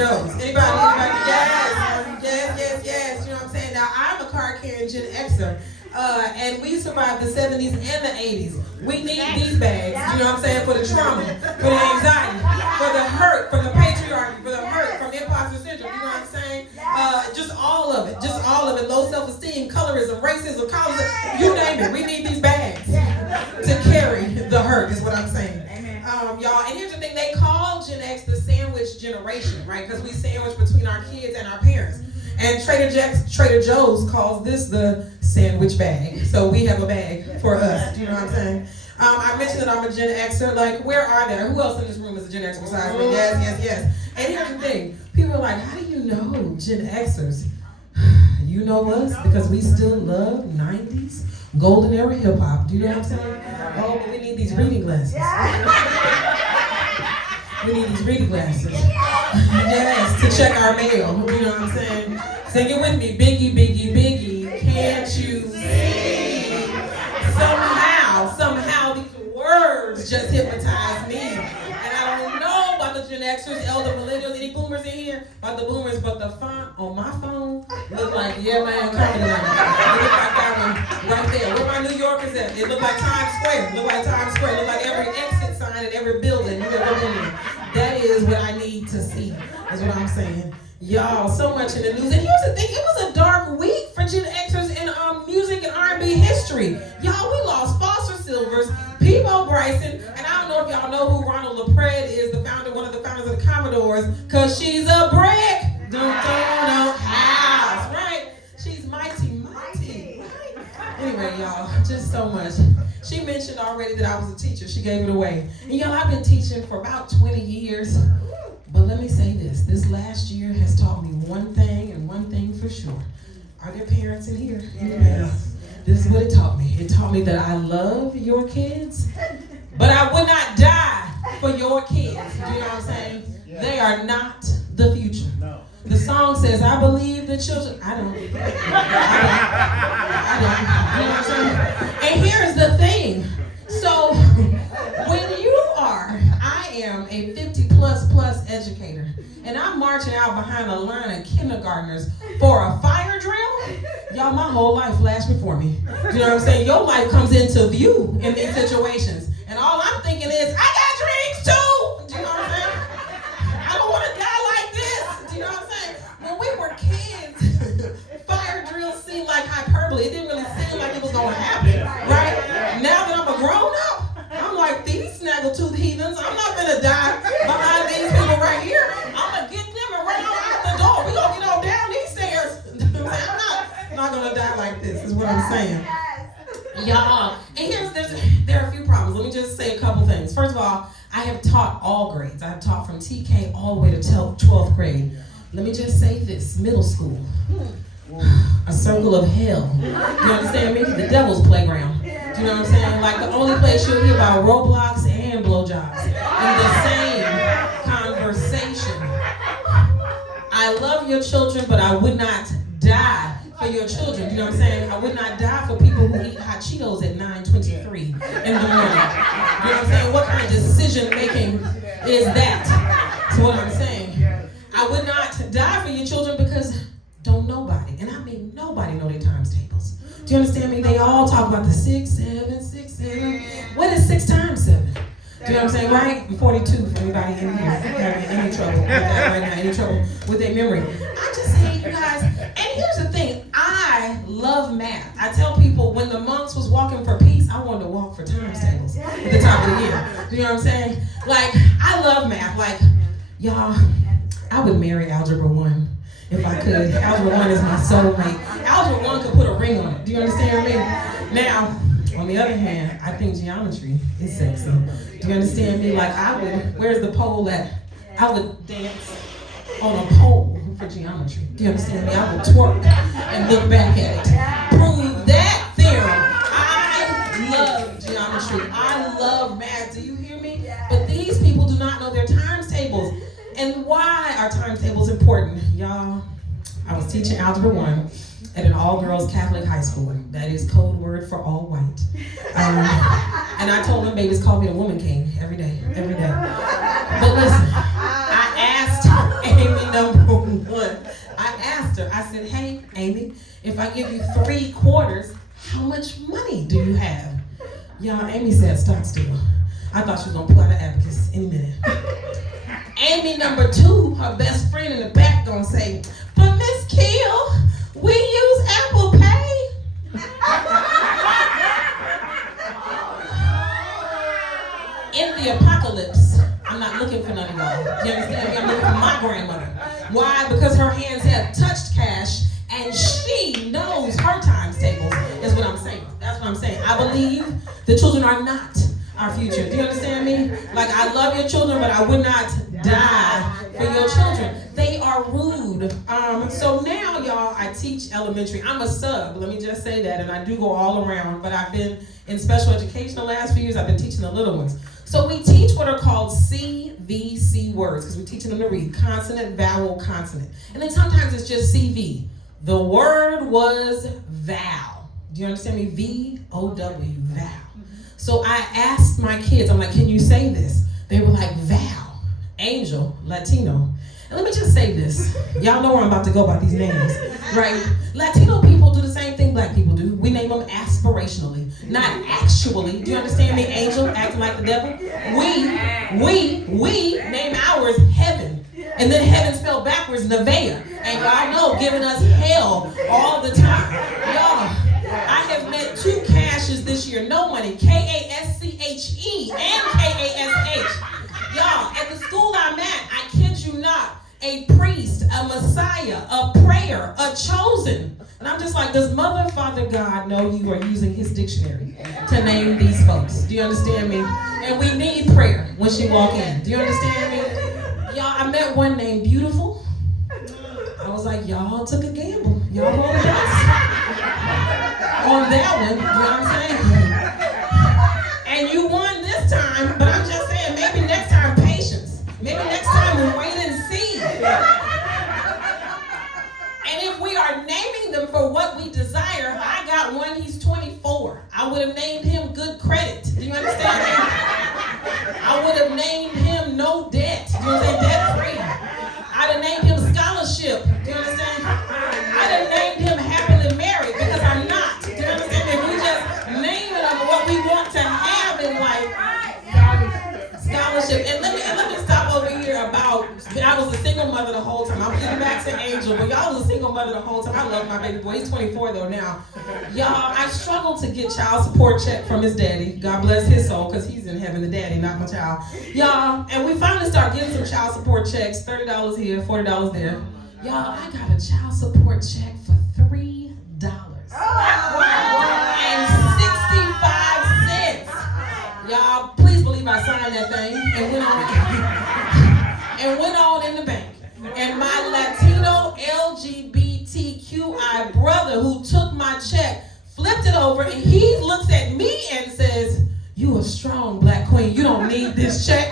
Joes. Anybody? Yes. You know what I'm saying? Now, I'm a card-carrying Gen Xer. And we survived the 70s and the 80s. We need these bags, you know what I'm saying, for the trauma, for the anxiety, for the hurt, for the patriarchy, for the hurt from imposter syndrome, you know what I'm saying? Just all of it, low self-esteem, colorism, racism, colorism, you name it. We need these bags to carry the hurt, is what I'm saying. Y'all, and here's the thing, they call Gen X the sandwich generation, right? Because we sandwich between our kids and our parents. And Trader Joe's calls this the sandwich bag. So we have a bag for us. Do you know what I'm saying? I mentioned that I'm a Gen Xer. Like, where are there? Who else in this room is a Gen Xer besides me? Yes. And here's the thing. People are like, how do you know Gen Xers? You know us because we still love 90s golden era hip hop. Do you know what I'm saying? Oh, but we need these reading glasses. We need these reading glasses. Yes, to check our mail. You know what I'm saying? Sing it with me. Biggie, biggie, biggie. Can't you see? Somehow these words just hypnotize me. And I don't know about the Gen Xers, elder millennials, any boomers in here? About the boomers, but the font on my phone look like, yeah, man, coming in. It look like that one right there. Where my New Yorkers at? It look like Times Square. Look like every exit sign in every building you ever been in. That is what I need to see, is what I'm saying. Y'all, so much in the news. And here's the thing, it was a dark week for Gen Xers in music and R&B history. Y'all, we lost Foster Silvers, Peebo Bryson, and I don't know if y'all know who Ronald LaPred is, one of the founders of the Commodores, because she's a brick. Don't house, right? She's mighty, right? Anyway, y'all, just so much. She mentioned already that I was a teacher. She gave it away. And y'all, I've been teaching for about 20 years. But let me say this. This last year has taught me one thing, and one thing for sure. Are there parents in here? Yes. This is what it taught me. It taught me that I love your kids, but I would not die for your kids. You know what I'm saying? They are not the future. No. The song says, I believe the children. I don't. You know what I'm saying? And here's the thing. So when you are, I am a 50 plus educator, and I'm marching out behind a line of kindergartners for a fire drill, y'all, my whole life flashed before me. You know what I'm saying? Your life comes into view in these situations, and all I'm thinking is, I got dreams too! Do you know what I'm saying? I don't want to die like this! Do you know what I'm saying? When we were kids, fire drills seemed like hyperbole. It didn't really seem like it was going to happen, right? Now that I'm a grown-up, I'm like, these snaggletooth heathens, I'm not gonna die behind these people right here. I'm gonna get them and run out the door. We're gonna get on down these stairs. I'm not gonna die like this, is what I'm saying. Y'all, and there are a few problems. Let me just say a couple things. First of all, I have taught all grades. I have taught from TK all the way to 12th grade. Let me just say this, middle school. A circle of hell. You understand me? The devil's playground. Do you know what I'm saying? Like the only place you'll hear about Roblox and blowjobs in the same conversation. I love your children, but I would not die for your children. You know what I'm saying? I would not die for people who eat hot Cheetos at 9:23 in the morning. You know what I'm saying? What kind of decision making is that? That's what I'm saying. I would not die for your children because don't nobody, and I mean nobody, know their times tables. Do you understand me? They all talk about the 6, 7, 6, 7. What is 6 times 7? Do you know what I'm saying, right? I'm 42 for anybody in here having any trouble with that right now, any trouble with their memory. I just hate you guys. And here's the thing, I love math. I tell people when the monks was walking for peace, I wanted to walk for times tables at the top of the year. Do you know what I'm saying? Like, I love math. Like, y'all, I would marry Algebra 1. If I could. Algebra 1 is my soulmate. Algebra 1 could put a ring on it. Do you understand me? Now, on the other hand, I think geometry is sexy. Do you understand me? Like I would, where's the pole at? I would dance on a pole for geometry. Do you understand me? I would twerk and look back at it. Prove that theorem. I love geometry. I love math. Do you hear me? But these people do not know their times tables. And why are times tables important? Y'all, I was teaching Algebra 1 at an all-girls Catholic high school. That is code word for all white. And I told them babies call me the woman king every day. But listen, I asked Amy number one. I asked her, I said, hey, Amy, if I give you 3 quarters, how much money do you have? Y'all, Amy said stock still. I thought she was gonna pull out an abacus any minute. Amy number 2, her best friend in the back gonna say, but Miss Kiel, we use Apple Pay. In the apocalypse, I'm not looking for none of y'all. You understand me? I'm looking for my grandmother. Why? Because her hands have touched cash and she knows her times tables, is what I'm saying. That's what I'm saying. I believe the children are not our future. Do you understand me? Like, I love your children, but I would not die for your children. They are rude. So now, y'all, I teach elementary. I'm a sub, let me just say that, and I do go all around, but I've been in special education the last few years. I've been teaching the little ones. So we teach what are called CVC words, because we're teaching them to read consonant, vowel, consonant. And then sometimes it's just CV. The word was vow. Do you understand me? V-O-W, vow. So I asked my kids, I'm like, can you say this? They were like, vow, angel, Latino. And let me just say this. Y'all know where I'm about to go about these names, right? Latino people do the same thing Black people do. We name them aspirationally, not actually. Do you understand me? Angel, acting like the devil. We name ours heaven. And then heaven spelled backwards, Nevea. And y'all know, giving us hell all the time. Y'all, I have met 2 cashes this year, no money, K-A-S-C-H-E and K-A-S-H. Y'all, at the school I'm at, I kid you not, a priest, a messiah, a prayer, a chosen. And I'm just like, does Mother, Father God know you are using his dictionary to name these folks? Do you understand me? And we need prayer when she walk in. Do you understand me? Y'all, I met one named Beautiful. I was like, y'all took a gamble. Y'all rolled the dice on that one, you know what I'm saying? And you won this time, but I'm just saying, maybe next time, patience. Maybe next time, we'll wait and see. And if we are naming them for what we desire, I got one, he's 24. I would have named him Good Credit. Do you understand me? I would have named him No Debt. Do you understand? Debt free. I'd have named him Scholarship. Do you understand? I'd have named him Happily Married, because I'm not. Do you understand? If we just name it of what we want to have in life, scholarship. And let me stop over here about, I was a single mother the whole time. I'm getting back to Angel, but y'all was a single mother the whole time. I love my baby boy. He's 24 though now. Y'all, I struggled to get child support check from his daddy. God bless his soul, because he's in heaven, the daddy, not my child. Y'all, and we finally started getting some child support checks, $30 here, $40 there. Y'all, I got a child support check for $3. And 65 cents. Y'all, please believe I signed that thing and went on in the bank. And my Latino LGBTQI brother who took my check flipped it over, and he looks at me and says, you a strong Black queen, you don't need this check.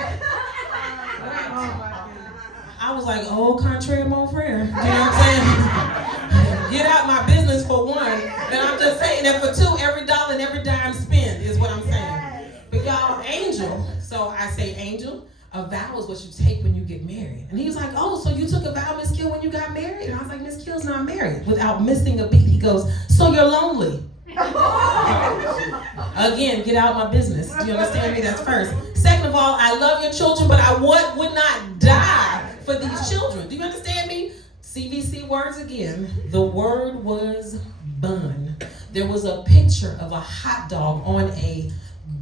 I was like, oh, contrary mon frere. You know what I'm saying? Get out my business for one. And I'm just saying that for 2, every dollar and every dime spent is what I'm saying. But y'all, angel. So I say angel. A vow is what you take when you get married. And he was like, oh, so you took a vow, Miss Kiel, when you got married? And I was like, Miss Kiel's not married. Without missing a beat, he goes, so you're lonely. Again, get out of my business. Do you understand me? That's first. Second of all, I love your children, but I would not die for these children. Do you understand me? CVC words again. The word was bun. There was a picture of a hot dog on a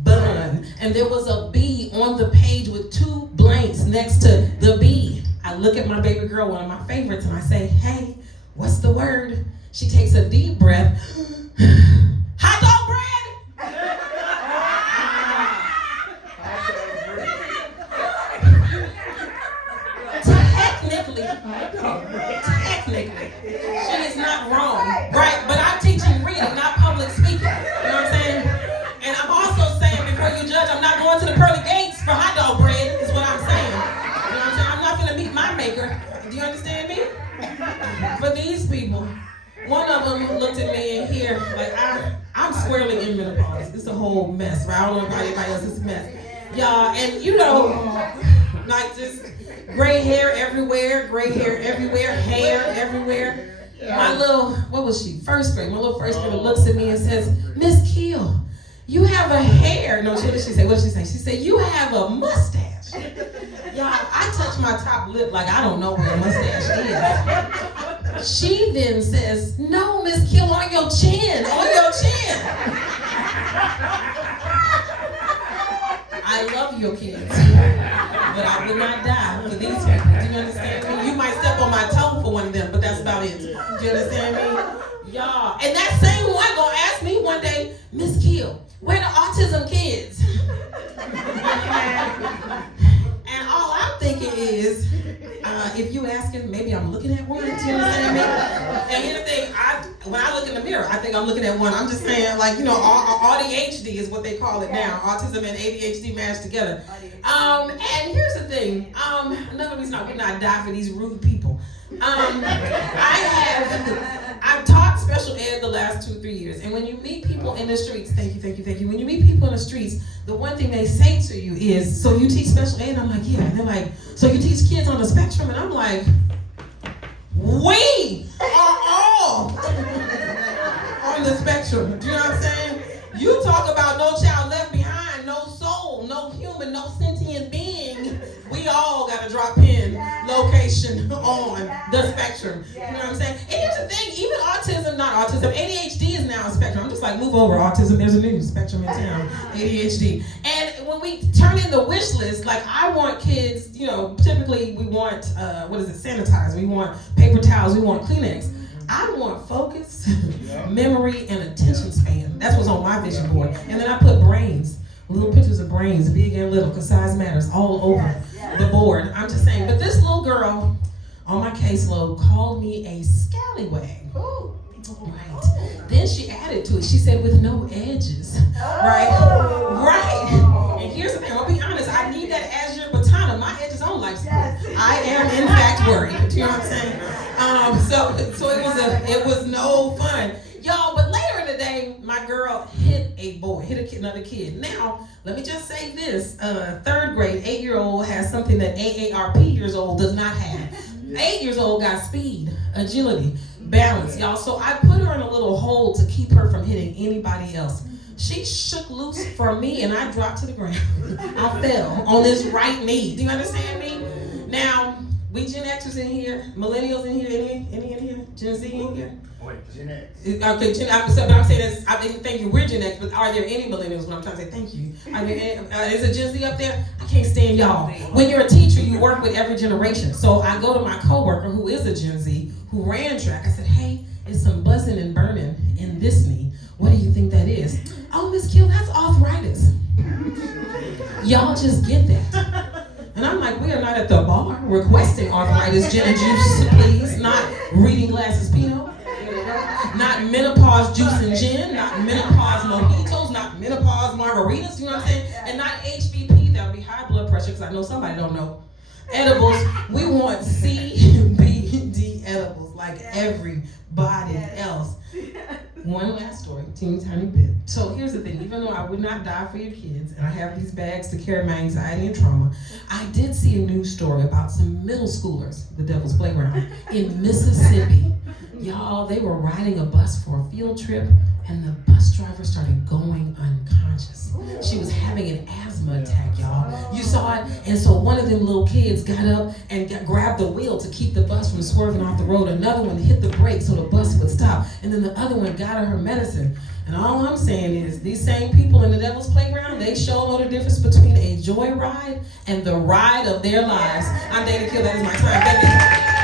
bun, and there was a B on the page with 2 blanks next to the B. I look at my baby girl, one of my favorites, and I say, hey, what's the word? She takes a deep breath. Hot dog bread! Technically, she is not wrong, right? But I'm teaching reading, not public speaking. You know what I'm saying? And I'm also saying, before you judge, I'm not going to the pearly gates for hot dog bread, is what I'm saying. You know what I'm saying? I'm not going to meet my maker. Do you understand me? For these people, one of them looked at me and here, like, I'm squarely in menopause. It's a whole mess, right? I don't know about anybody else's mess. Y'all, and you know, like, just Gray hair everywhere, hair everywhere. My little, what was she? First grade. My little first grader looks at me and says, Miss Kiel, you have a hair. No, what did she say? What did she say? She said, you have a mustache. Y'all, I touch my top lip like I don't know where a mustache is. She then says, no, Miss Kiel, on your chin, on your chin. I love your kids, but I would not die for these people. Do you understand me? You might step on my toe for one of them, but that's about it. Do you understand me? Y'all, and that same one gonna ask me one day, Miss Kiel, where the autism kids? And all I'm thinking is, if you asking, maybe I'm looking at one. Do you understand me? And here's the thing, when I look in the mirror, I think I'm looking at one. I'm just saying, like, ADHD is what they call it now. Autism and ADHD mashed together. And here's the thing, another reason I would not die for these rude people. I've taught special ed the last 2-3 years, and when you meet people in the streets, thank you. When you meet people in the streets, the one thing they say to you is, so you teach special ed? And I'm like, yeah. And they're like, so you teach kids on the spectrum? And I'm like, we are all on the spectrum. Do you know what I'm saying? You talk about no child left behind, no soul, no human, no sentient being. We all got a drop-in location on the spectrum. You know what I'm saying? And here's the thing, even ADHD is now a spectrum. I'm just like, move over, autism, there's a new spectrum in town, ADHD. And when we turn in the wish list, like I want kids, typically we want, sanitizer, we want paper towels, we want Kleenex. I want focus, memory, and attention span. That's what's on my vision board. And then I put brains, little pictures of brains, big and little, because size matters, all over the board. I'm just saying, but this little girl on my caseload called me a scallywag. Ooh. Right. Then she added to it, she said, with no edges. Right? And here's the thing, I'll be honest, I need that as your baton. My edges on life support. I am in fact worried. Do you know what I'm saying? So it was no fun. Y'all, but later in the day, my girl hit another kid. Now, let me just say this, 3rd grade, 8-year-old has something that AARP years old does not have. 8 years old got speed, agility, balance, y'all. So I put her in a little hole to keep her from hitting anybody else. She shook loose for me and I dropped to the ground. I fell on this right knee. Do you understand me? Now, we Gen Xers in here, millennials in here, any in here? Gen Z in here? Wait, Gen X. Okay, but I'm saying this, I didn't thank you, we're Gen X, but are there any millennials when I'm trying to say thank you? Is a Gen Z up there? I can't stand y'all. When you're a teacher, you work with every generation. So I go to my coworker who is a Gen Z, who ran track. I said, hey, it's some buzzing and burning in this knee. What do you think that is? Oh, Miss Kiel, that's arthritis. Y'all just get that. And I'm like, we are not at the bar requesting arthritis gin and juice, please. Not reading glasses Pinot. Not menopause juice and gin. Not menopause mojitos. Not menopause margaritas. You know what I'm saying? And not HBP. That would be high blood pressure, because I know somebody don't know. Edibles. We want CBD edibles like everybody else. One last story, teeny tiny bit. So here's the thing, even though I would not die for your kids, and I have these bags to carry my anxiety and trauma, I did see a news story about some middle schoolers, the Devil's Playground, in Mississippi. Y'all, they were riding a bus for a field trip, and the bus driver started going unconscious. She was having an asthma attack, y'all. You saw it? And so one of them little kids got up and grabbed the wheel to keep the bus from swerving off the road. Another one hit the brake so the bus would stop. And then the other one got her medicine. And all I'm saying is, these same people in the Devil's Playground, they sure know the difference between a joy ride and the ride of their lives. I'm Danna Kiel, that is my time. Thank you.